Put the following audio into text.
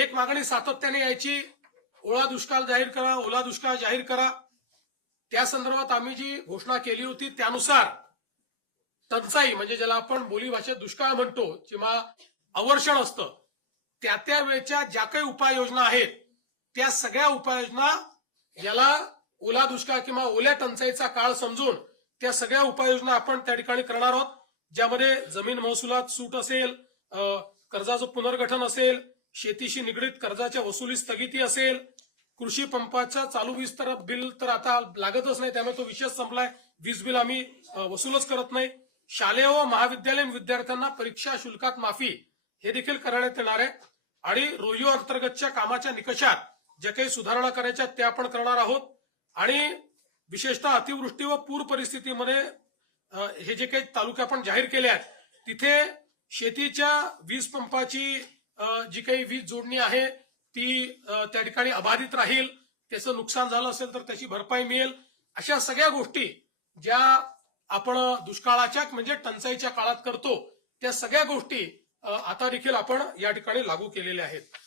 एक मागणी सातत्याने यायची ओळा दुष्काळ जाहीर करा ओला दुष्काळ जाहीर करा त्या संदर्भात आम्ही जी घोषणा केली होती त्यानुसार टंचाई म्हणजे ज्याला आपण बोली भाषेत दुष्काळ म्हणतो किंवा अवर्षण असतं त्या त्या वेळच्या ज्या काही उपाययोजना आहेत त्या सगळ्या उपाययोजना याला ओला दुष्काळ किंवा ओल्या टंचाईचा काळ समजून त्या सगळ्या उपाययोजना आपण त्या ठिकाणी करणार आहोत ज्यामध्ये जमीन महसुलात सूट असेल कर्जाचं पुनर्गठन असेल शेतीशी निगडीत कर्जाच्या वसुली स्थगिती असेल कृषी पंपाचा चालू वीज तर बिल तर आता लागतच नाही त्यामुळे तो विषय संपलाय वीज बिल आम्ही वसूलच करत नाही शालेय व महाविद्यालयीन विद्यार्थ्यांना परीक्षा शुल्कात माफी हे देखील करण्यात येणार आहे आणि रोयो अंतर्गतच्या कामाच्या निकषात ज्या काही सुधारणा करायच्या त्या आपण करणार आहोत आणि विशेषतः अतिवृष्टी व पूर परिस्थितीमध्ये हे जे काही तालुके आपण जाहीर केले आहेत तिथे शेतीच्या वीज पंपाची जी काही वीज जोडणी आहे ती त्या ठिकाणी अबाधित राहील त्याचं नुकसान झालं असेल तर त्याची भरपाई मिळेल अशा सगळ्या गोष्टी ज्या आपण दुष्काळाच्या म्हणजे टंचाईच्या काळात करतो त्या सगळ्या गोष्टी आता देखील आपण या ठिकाणी लागू केलेल्या आहेत